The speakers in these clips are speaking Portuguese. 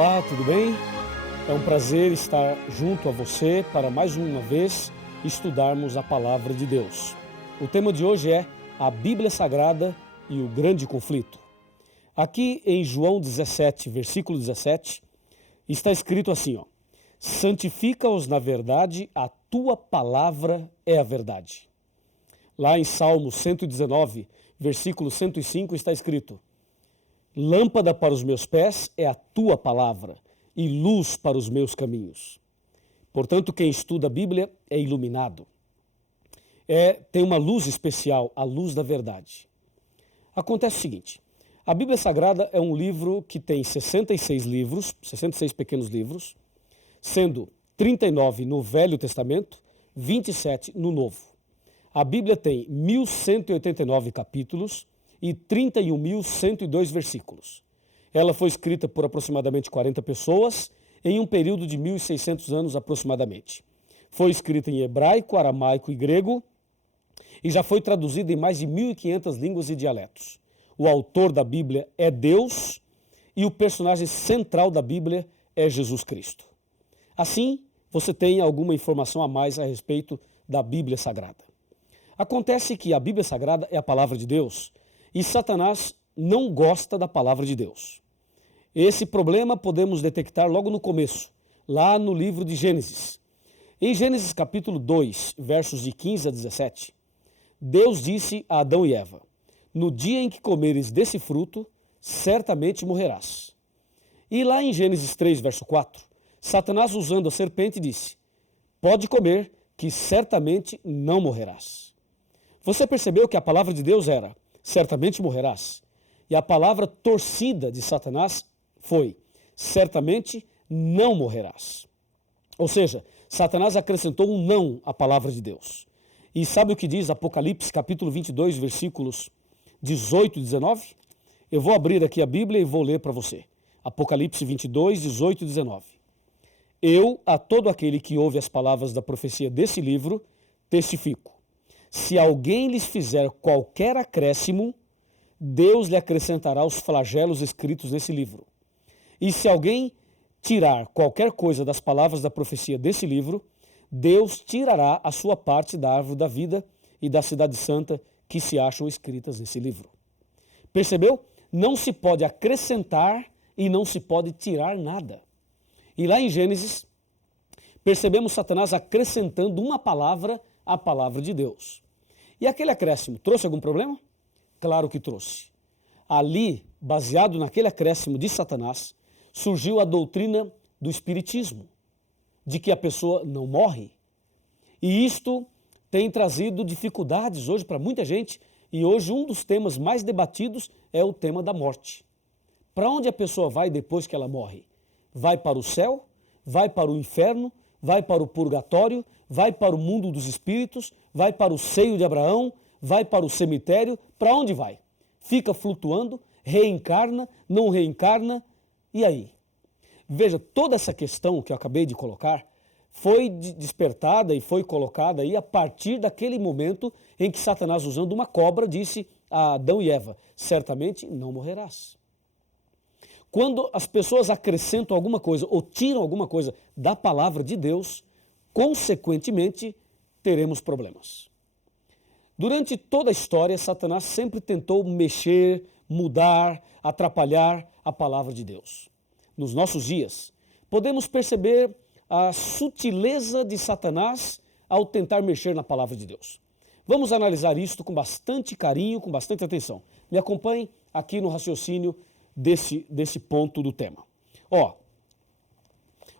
Olá, tudo bem? É um prazer estar junto a você para mais uma vez estudarmos a Palavra de Deus. O tema de hoje é a Bíblia Sagrada e o Grande Conflito. Aqui em João 17, versículo 17, está escrito assim, santifica-os na verdade, a tua palavra é a verdade. Lá em Salmo 119, versículo 105, está escrito, lâmpada para os meus pés é a tua palavra e luz para os meus caminhos. Portanto, quem estuda a Bíblia é iluminado. Tem uma luz especial, a luz da verdade. Acontece o seguinte, a Bíblia Sagrada é um livro que tem 66 livros, 66 pequenos livros, sendo 39 no Velho Testamento, 27 no Novo. A Bíblia tem 1.189 capítulos e 31.102 versículos. Ela foi escrita por aproximadamente 40 pessoas em um período de 1.600 anos aproximadamente. Foi escrita em hebraico, aramaico e grego e já foi traduzida em mais de 1.500 línguas e dialetos. O autor da Bíblia é Deus e o personagem central da Bíblia é Jesus Cristo. Assim, você tem alguma informação a mais a respeito da Bíblia Sagrada. Acontece que a Bíblia Sagrada é a palavra de Deus e Satanás não gosta da palavra de Deus. Esse problema podemos detectar logo no começo, lá no livro de Gênesis. Em Gênesis capítulo 2, versos de 15 a 17, Deus disse a Adão e Eva, no dia em que comeres desse fruto, certamente morrerás. E lá em Gênesis 3, verso 4, Satanás usando a serpente disse, pode comer, que certamente não morrerás. Você percebeu que a palavra de Deus era, certamente morrerás. E a palavra torcida de Satanás foi, certamente não morrerás. Ou seja, Satanás acrescentou um não à palavra de Deus. E sabe o que diz Apocalipse capítulo 22, versículos 18 e 19? Eu vou abrir aqui a Bíblia e vou ler para você. Apocalipse 22, 18 e 19. Eu, a todo aquele que ouve as palavras da profecia desse livro, testifico. Se alguém lhes fizer qualquer acréscimo, Deus lhe acrescentará os flagelos escritos nesse livro. E se alguém tirar qualquer coisa das palavras da profecia desse livro, Deus tirará a sua parte da árvore da vida e da cidade santa que se acham escritas nesse livro. Percebeu? Não se pode acrescentar e não se pode tirar nada. E lá em Gênesis, percebemos Satanás acrescentando uma palavra à palavra de Deus. E aquele acréscimo trouxe algum problema? Claro que trouxe. Ali, baseado naquele acréscimo de Satanás, surgiu a doutrina do espiritismo, de que a pessoa não morre. E isto tem trazido dificuldades hoje para muita gente, e hoje um dos temas mais debatidos é o tema da morte. Para onde a pessoa vai depois que ela morre? Vai para o céu? Vai para o inferno? Vai para o purgatório? Vai para o mundo dos espíritos? Vai para o seio de Abraão? Vai para o cemitério? Para onde vai? Fica flutuando? Reencarna? Não reencarna? E aí? Veja, toda essa questão que eu acabei de colocar foi despertada e foi colocada aí a partir daquele momento em que Satanás, usando uma cobra, disse a Adão e Eva, certamente não morrerás. Quando as pessoas acrescentam alguma coisa ou tiram alguma coisa da palavra de Deus, consequentemente, teremos problemas. Durante toda a história, Satanás sempre tentou mexer, mudar, atrapalhar a palavra de Deus. Nos nossos dias, podemos perceber a sutileza de Satanás ao tentar mexer na palavra de Deus. Vamos analisar isto com bastante carinho, com bastante atenção. Me acompanhe aqui no raciocínio desse ponto do tema.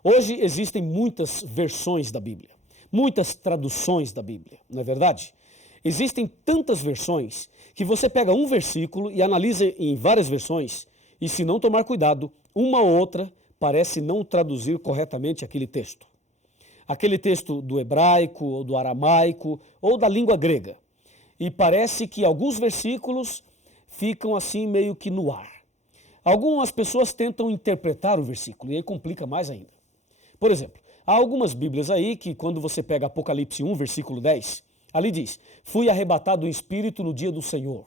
Hoje existem muitas versões da Bíblia, muitas traduções da Bíblia, não é verdade? Existem tantas versões que você pega um versículo e analisa em várias versões e, se não tomar cuidado, uma ou outra parece não traduzir corretamente aquele texto. Aquele texto do hebraico, ou do aramaico, ou da língua grega. E parece que alguns versículos ficam assim meio que no ar. Algumas pessoas tentam interpretar o versículo e aí complica mais ainda. Por exemplo, há algumas Bíblias aí que quando você pega Apocalipse 1, versículo 10, ali diz, fui arrebatado em espírito no dia do Senhor.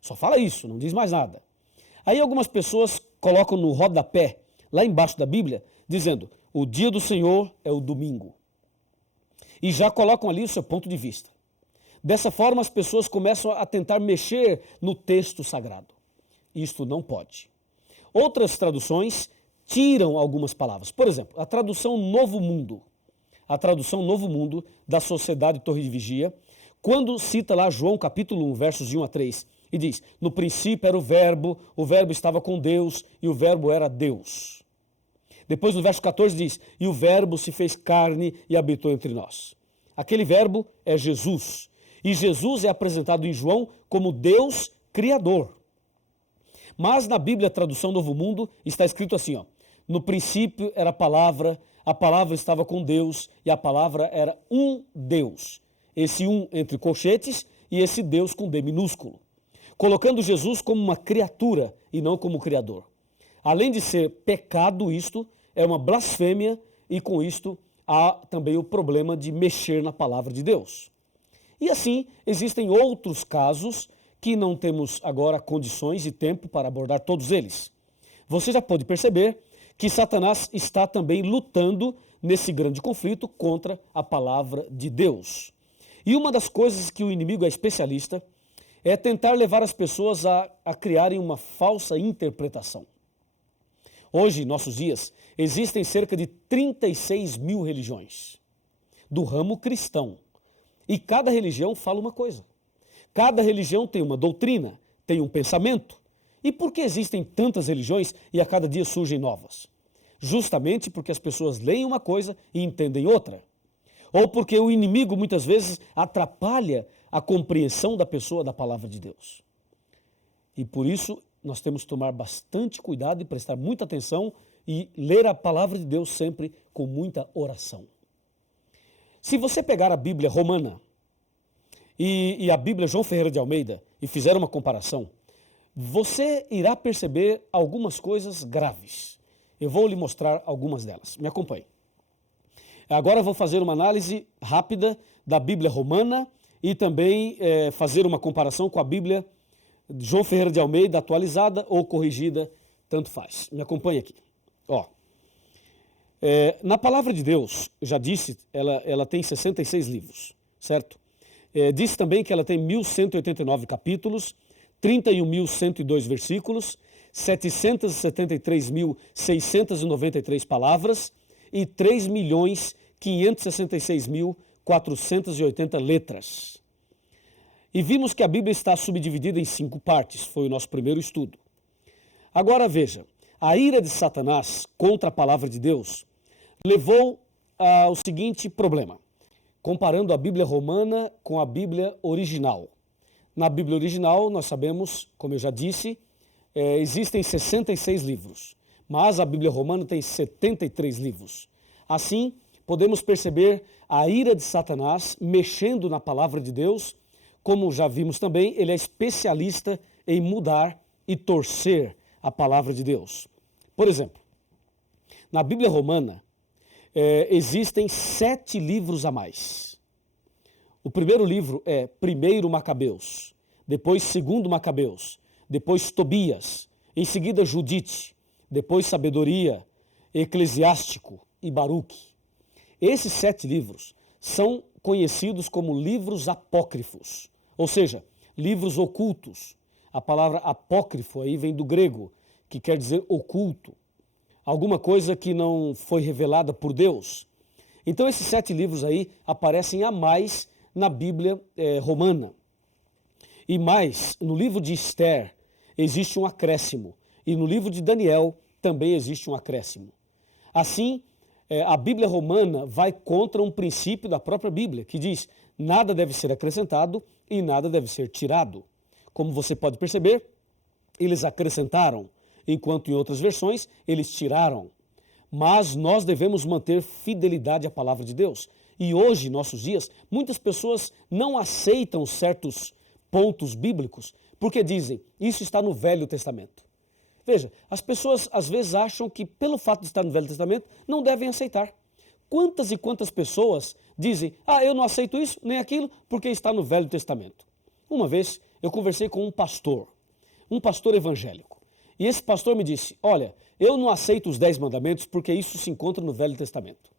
Só fala isso, não diz mais nada. Aí algumas pessoas colocam no rodapé lá embaixo da Bíblia, dizendo: o dia do Senhor é o domingo. E já colocam ali o seu ponto de vista. Dessa forma, as pessoas começam a tentar mexer no texto sagrado. Isto não pode. Outras traduções tiram algumas palavras. Por exemplo, a tradução Novo Mundo. A tradução Novo Mundo da Sociedade Torre de Vigia, quando cita lá João capítulo 1, versos de 1 a 3, e diz: no princípio era o verbo estava com Deus e o verbo era Deus. Depois no verso 14 diz: e o verbo se fez carne e habitou entre nós. Aquele verbo é Jesus. E Jesus é apresentado em João como Deus Criador. Mas na Bíblia, tradução Novo Mundo, está escrito assim, ó: no princípio era a palavra estava com Deus e a palavra era um Deus. Esse um entre colchetes e esse Deus com D minúsculo. Colocando Jesus como uma criatura e não como Criador. Além de ser pecado isto, é uma blasfêmia e com isto há também o problema de mexer na palavra de Deus. E assim, existem outros casos que não temos agora condições e tempo para abordar todos eles. Você já pode perceber que Satanás está também lutando nesse grande conflito contra a palavra de Deus. E uma das coisas que o inimigo é especialista é tentar levar as pessoas a criarem uma falsa interpretação. Hoje, em nossos dias, existem cerca de 36 mil religiões do ramo cristão. E cada religião fala uma coisa. Cada religião tem uma doutrina, tem um pensamento. E por que existem tantas religiões e a cada dia surgem novas? Justamente porque as pessoas leem uma coisa e entendem outra. Ou porque o inimigo muitas vezes atrapalha a compreensão da pessoa da palavra de Deus. E por isso nós temos que tomar bastante cuidado e prestar muita atenção e ler a palavra de Deus sempre com muita oração. Se você pegar a Bíblia romana e a Bíblia João Ferreira de Almeida e fizer uma comparação, você irá perceber algumas coisas graves. Eu vou lhe mostrar algumas delas. Me acompanhe. Agora vou fazer uma análise rápida da Bíblia romana e também fazer uma comparação com a Bíblia João Ferreira de Almeida atualizada ou corrigida, tanto faz. Me acompanhe aqui. Ó. Na palavra de Deus, já disse, ela tem 66 livros, certo? Disse também que ela tem 1.189 capítulos, 31.102 versículos, 773.693 palavras e 3.566.480 letras. E vimos que a Bíblia está subdividida em 5 partes, foi o nosso primeiro estudo. Agora veja, a ira de Satanás contra a palavra de Deus levou ao seguinte problema, comparando a Bíblia romana com a Bíblia original. Na Bíblia original, nós sabemos, como eu já disse, existem 66 livros, mas a Bíblia romana tem 73 livros. Assim, podemos perceber a ira de Satanás mexendo na palavra de Deus. Como já vimos também, ele é especialista em mudar e torcer a palavra de Deus. Por exemplo, na Bíblia romana, existem 7 livros a mais. O primeiro livro é 1 Macabeus, depois 2 Macabeus, depois Tobias, em seguida Judite, depois Sabedoria, Eclesiástico e Baruque. Esses 7 livros são conhecidos como livros apócrifos, ou seja, livros ocultos. A palavra apócrifo aí vem do grego, que quer dizer oculto. Alguma coisa que não foi revelada por Deus. Então esses 7 livros aí aparecem a mais na Bíblia romana. E mais, no livro de Esther existe um acréscimo. E no livro de Daniel também existe um acréscimo. Assim, a Bíblia romana vai contra um princípio da própria Bíblia, que diz: nada deve ser acrescentado e nada deve ser tirado. Como você pode perceber, eles acrescentaram, enquanto em outras versões eles tiraram. Mas nós devemos manter fidelidade à palavra de Deus. E hoje, em nossos dias, muitas pessoas não aceitam certos pontos bíblicos porque dizem: isso está no Velho Testamento. Veja, as pessoas às vezes acham que pelo fato de estar no Velho Testamento não devem aceitar. Quantas e quantas pessoas dizem: eu não aceito isso nem aquilo porque está no Velho Testamento. Uma vez eu conversei com um pastor evangélico. E esse pastor me disse, olha, eu não aceito os 10 mandamentos porque isso se encontra no Velho Testamento.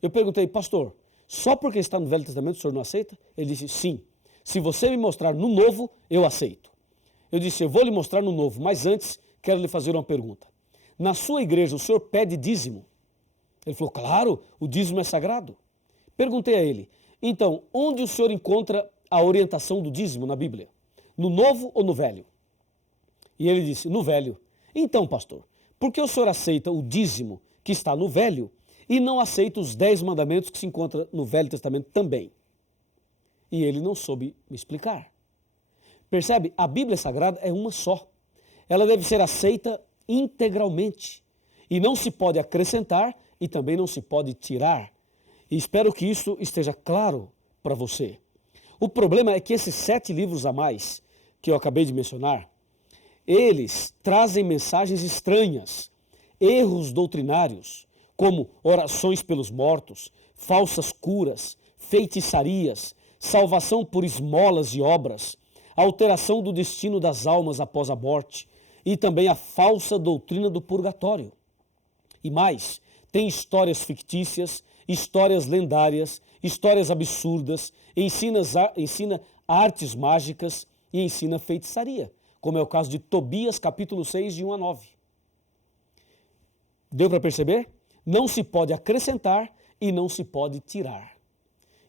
Eu perguntei, pastor, só porque está no Velho Testamento o senhor não aceita? Ele disse, sim. Se você me mostrar no Novo, eu aceito. Eu disse, eu vou lhe mostrar no Novo, mas antes quero lhe fazer uma pergunta. Na sua igreja, o senhor pede dízimo? Ele falou, claro, o dízimo é sagrado. Perguntei a ele, então, onde o senhor encontra a orientação do dízimo na Bíblia? No Novo ou no Velho? E ele disse, no Velho. Então, pastor, por que o senhor aceita o dízimo que está no Velho e não aceita os 10 mandamentos que se encontram no Velho Testamento também? E ele não soube me explicar. Percebe? A Bíblia Sagrada é uma só. Ela deve ser aceita integralmente. E não se pode acrescentar e também não se pode tirar. E espero que isso esteja claro para você. O problema é que esses 7 livros a mais que eu acabei de mencionar, eles trazem mensagens estranhas, erros doutrinários, como orações pelos mortos, falsas curas, feitiçarias, salvação por esmolas e obras, alteração do destino das almas após a morte e também a falsa doutrina do purgatório. E mais, tem histórias fictícias, histórias lendárias, histórias absurdas, ensina artes mágicas e ensina feitiçaria, como é o caso de Tobias, capítulo 6, de 1 a 9. Deu para perceber? Não se pode acrescentar e não se pode tirar.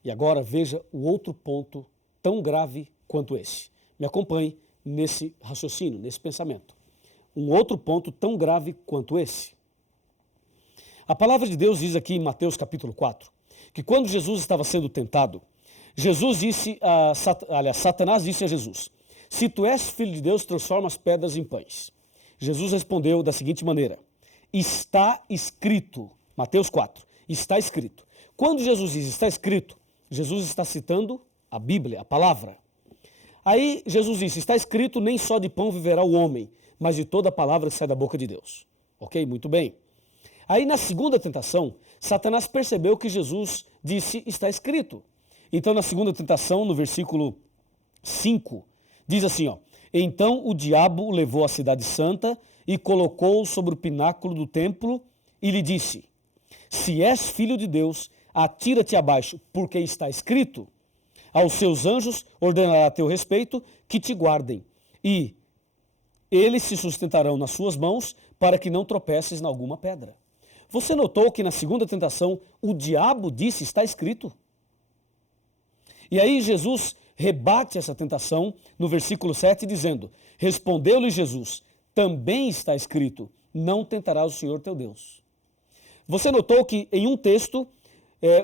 E agora veja o outro ponto tão grave quanto esse. Me acompanhe nesse raciocínio, nesse pensamento. Um outro ponto tão grave quanto esse. A palavra de Deus diz aqui em Mateus capítulo 4, que quando Jesus estava sendo tentado, Satanás disse a Jesus, se tu és filho de Deus, transforma as pedras em pães. Jesus respondeu da seguinte maneira, está escrito, Mateus 4, está escrito. Quando Jesus diz está escrito, Jesus está citando a Bíblia, a palavra. Aí Jesus disse, está escrito, nem só de pão viverá o homem, mas de toda a palavra que sai da boca de Deus. Ok? Muito bem. Aí na segunda tentação, Satanás percebeu que Jesus disse, está escrito. Então na segunda tentação, no versículo 5, diz assim, ó, então o diabo levou a cidade santa e colocou-o sobre o pináculo do templo e lhe disse, se és filho de Deus, atira-te abaixo, porque está escrito, aos seus anjos ordenará a teu respeito que te guardem, e eles se sustentarão nas suas mãos para que não tropeces em alguma pedra. Você notou que na segunda tentação o diabo disse, está escrito? E aí Jesus rebate essa tentação no versículo 7 dizendo, respondeu-lhe Jesus, também está escrito, não tentarás o Senhor teu Deus. Você notou que em um texto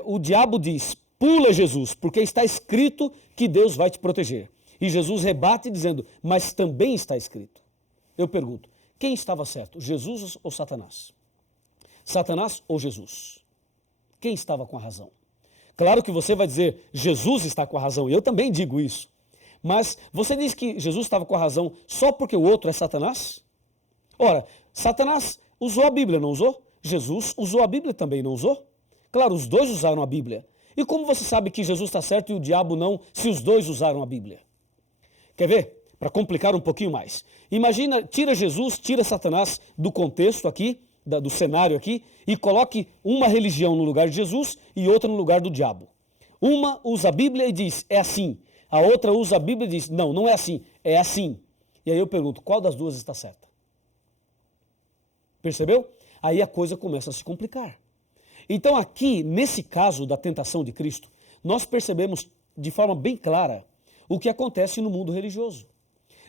o diabo diz, pula Jesus, porque está escrito que Deus vai te proteger. E Jesus rebate dizendo, mas também está escrito. Eu pergunto, quem estava certo, Jesus ou Satanás? Satanás ou Jesus? Quem estava com a razão? Claro que você vai dizer, Jesus está com a razão, e eu também digo isso. Mas você diz que Jesus estava com a razão só porque o outro é Satanás? Ora, Satanás usou a Bíblia, não usou? Jesus usou a Bíblia também, não usou? Claro, os dois usaram a Bíblia. E como você sabe que Jesus está certo e o diabo não, se os dois usaram a Bíblia? Quer ver? Para complicar um pouquinho mais. Imagina, tira Jesus, tira Satanás do contexto aqui, do cenário aqui, e coloque uma religião no lugar de Jesus e outra no lugar do diabo. Uma usa a Bíblia e diz, é assim. A outra usa a Bíblia e diz, não, não é assim, é assim. E aí eu pergunto, qual das duas está certa? Percebeu? Aí a coisa começa a se complicar. Então aqui, nesse caso da tentação de Cristo, nós percebemos de forma bem clara o que acontece no mundo religioso.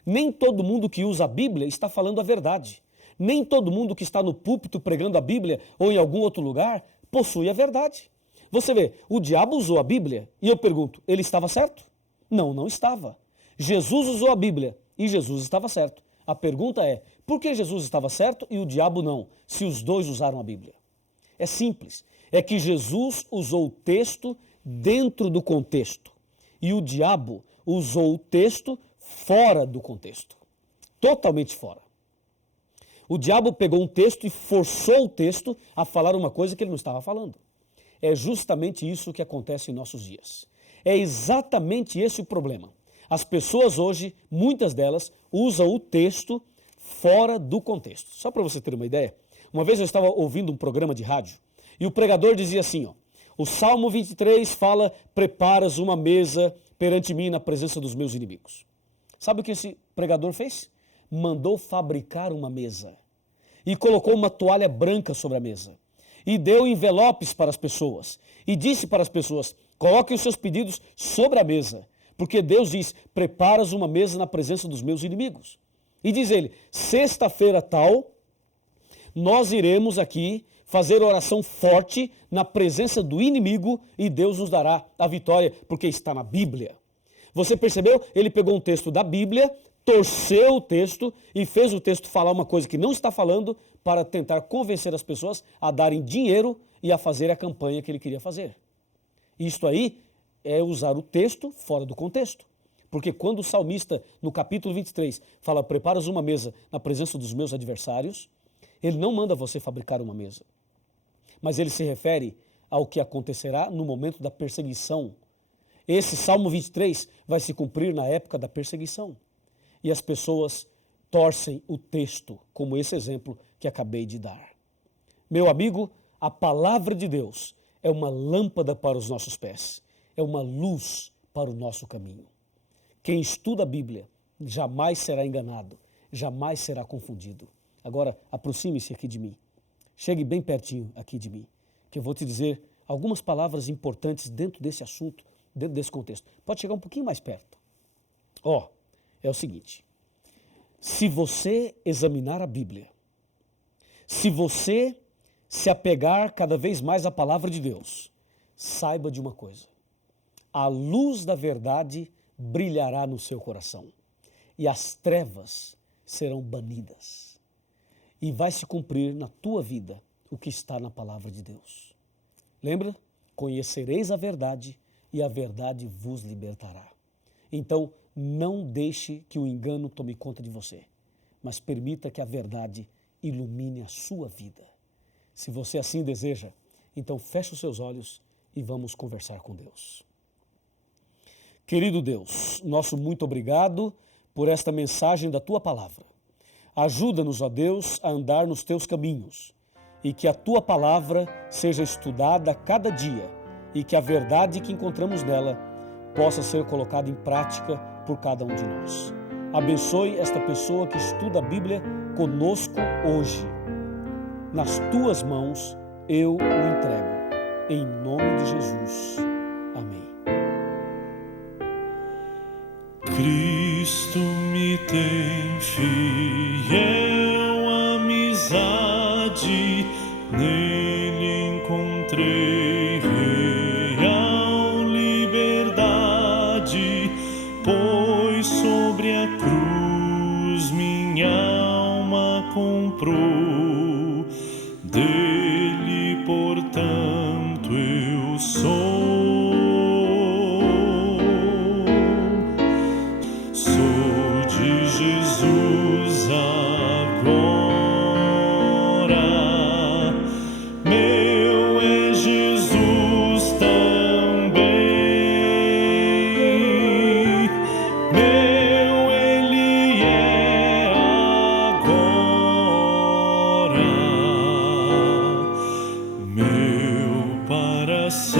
Nem todo mundo que usa a Bíblia está falando a verdade. Nem todo mundo que está no púlpito pregando a Bíblia ou em algum outro lugar possui a verdade. Você vê, o diabo usou a Bíblia e eu pergunto, ele estava certo? Não, não estava. Jesus usou a Bíblia e Jesus estava certo. A pergunta é, por que Jesus estava certo e o diabo não, se os dois usaram a Bíblia? É simples, é que Jesus usou o texto dentro do contexto e o diabo usou o texto fora do contexto, totalmente fora. O diabo pegou um texto e forçou o texto a falar uma coisa que ele não estava falando. É justamente isso que acontece em nossos dias. É exatamente esse o problema. As pessoas hoje, muitas delas, usam o texto fora do contexto. Só para você ter uma ideia, uma vez eu estava ouvindo um programa de rádio e o pregador dizia assim, ó, o Salmo 23 fala, preparas uma mesa perante mim na presença dos meus inimigos. Sabe o que esse pregador fez? Mandou fabricar uma mesa e colocou uma toalha branca sobre a mesa e deu envelopes para as pessoas e disse para as pessoas, coloquem os seus pedidos sobre a mesa, porque Deus diz, preparas uma mesa na presença dos meus inimigos. E diz ele, sexta-feira tal, nós iremos aqui fazer oração forte na presença do inimigo e Deus nos dará a vitória, porque está na Bíblia. Você percebeu? Ele pegou um texto da Bíblia, torceu o texto e fez o texto falar uma coisa que não está falando para tentar convencer as pessoas a darem dinheiro e a fazer a campanha que ele queria fazer. Isto aí é usar o texto fora do contexto. Porque quando o salmista, no capítulo 23, fala, preparas uma mesa na presença dos meus adversários, ele não manda você fabricar uma mesa. Mas ele se refere ao que acontecerá no momento da perseguição. Esse Salmo 23 vai se cumprir na época da perseguição. E as pessoas torcem o texto, como esse exemplo que acabei de dar. Meu amigo, a palavra de Deus é uma lâmpada para os nossos pés, é uma luz para o nosso caminho. Quem estuda a Bíblia jamais será enganado, jamais será confundido. Agora, aproxime-se aqui de mim. Chegue bem pertinho aqui de mim, que eu vou te dizer algumas palavras importantes dentro desse assunto, dentro desse contexto. Pode chegar um pouquinho mais perto. É o seguinte, se você examinar a Bíblia, se você se apegar cada vez mais à palavra de Deus, saiba de uma coisa, a luz da verdade brilhará no seu coração e as trevas serão banidas. E vai se cumprir na tua vida o que está na palavra de Deus. Lembra? Conhecereis a verdade e a verdade vos libertará. Então, não deixe que o engano tome conta de você, mas permita que a verdade ilumine a sua vida. Se você assim deseja, então feche os seus olhos e vamos conversar com Deus. Querido Deus, nosso muito obrigado por esta mensagem da Tua Palavra. Ajuda-nos, ó Deus, a andar nos Teus caminhos e que a Tua Palavra seja estudada a cada dia e que a verdade que encontramos nela possa ser colocada em prática por cada um de nós. Abençoe esta pessoa que estuda a Bíblia conosco hoje. Nas Tuas mãos eu o entrego. Em nome de Jesus. Amém. Cristo me tem fiel amizade, nele encontrei real liberdade, pois sobre a cruz minha alma comprou, dele portanto eu sou. Jesus agora, meu é Jesus também, meu Ele é agora, meu para sempre.